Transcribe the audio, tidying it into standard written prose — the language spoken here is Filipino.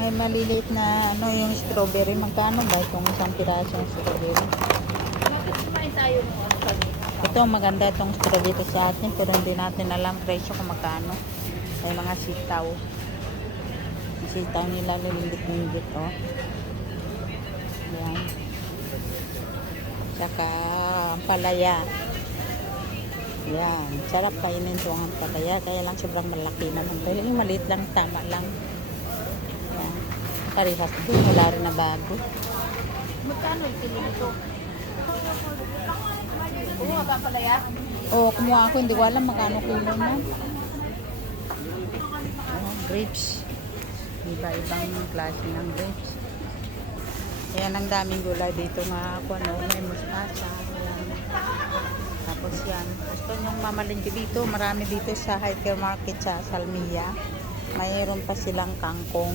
May maliliit na ano yung strawberry. Magkano ba itong isang piraso ng strawberry? Bakit kumain tayo ng ano kanina? Ito maganda itong strawberry sa atin pero hindi natin alam presyo kung magkano. May mga sitaw. Yung sitaw nila lilindit-lindit oh. Yan. Saka ang palaya. Yan. Sarap kainin ito ang palaya. Kaya lang sobrang malaki naman. Kaya yung maliit lang, tama lang. Yan. Parehas din. Wala rin na bago. Magkano yung kilo nito? Oo, papalaya. Oo, kumuha ako. Hindi ko alam magkano kilo na. Oh, grapes. Iba-ibang klase ng grapes. Ayan, ang daming gulay dito nga ako. Ano, may mustasa. Ayan. Tapos yan. Gusto nyong mamalingki dito. Marami dito sa hypermarket sa Salmia. Mayroon pa silang kangkong.